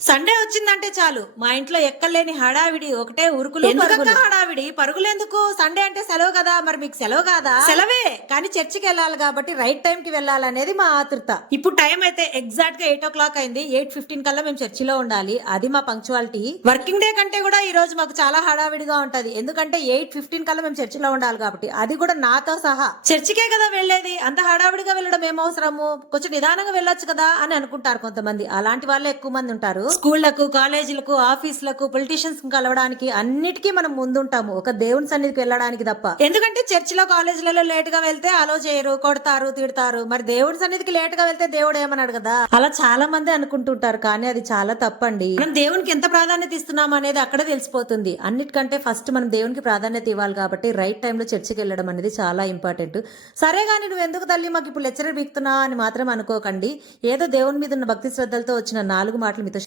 Sunday వచ్చిందంటే చాలు మా ఇంట్లో ఎక్కలేని హడావిడి ఒకటే ఉరుకులు పరుగులు. హడావిడి పరుగులెందుకు? సండే అంటే సెలవు కదా, మరి మీకు సెలవు కాదా? సెలవే, కానీ చర్చికి వెళ్ళాలి కాబట్టి రైట్ టైం కి వెళ్ళాలనేది మా ఆతృత. ఇప్పుడు టైం అయితే ఎగ్జాక్ట్ గా 8 o'clock అయింది. 8:15 కల్లా మేము చర్చిలో ఉండాలి. అది మా పంక్చువాలిటీ. వర్కింగ్ డే కంటే కూడా ఈ రోజు మాకు చాలా హడావిడిగా ఉంటది. ఎందుకంటే 8:15 కల్లా మేము చర్చిలో ఉండాలి కాబట్టి, అది కూడా నాతో సహా. చర్చికే కదా వెళ్లేది, అంత హడావిడిగా వెళ్ళడం ఏం అవసరము? కొంచెం నిదానంగా వెళ్ళొచ్చు కదా అని అనుకుంటారు కొంతమంది. అలాంటి వాళ్ళే ఎక్కువ మంది ఉంటారు. స్కూళ్లకు, కాలేజీలకు, ఆఫీసులకు, పొలిటీషియన్స్ కలవడానికి అన్నిటికీ మనం ముందుంటాము, ఒక దేవుని సన్నిధికి వెళ్ళడానికి తప్ప. ఎందుకంటే చర్చిలో, కాలేజీలలో లేట్ గా వెళ్తే అలో చేయరు, కొడతారు, తిడతారు. మరి దేవుడి సన్నిధికి లేట్ గా వెళ్తే దేవుడు ఏమన్నాడు కదా. అలా చాలా మంది అనుకుంటుంటారు, కానీ అది చాలా తప్పండి. మనం దేవునికి ఎంత ప్రాధాన్యత ఇస్తున్నాం అనేది అక్కడే తెలిసిపోతుంది. అన్నిటికంటే ఫస్ట్ మనం దేవునికి ప్రాధాన్యత ఇవ్వాలి కాబట్టి రైట్ టైంలో చర్చికి వెళ్ళడం అనేది చాలా ఇంపార్టెంట్. సరే గానీ నువ్వు ఎందుకు తల్లి మాకు ఇప్పుడు లెక్చరర్ బిక్తున్నా అని మాత్రం అనుకోకండి. ఏదో దేవుని మీద ఉన్న భక్తి శ్రద్ధలతో వచ్చిన 4 మాటలు మీతో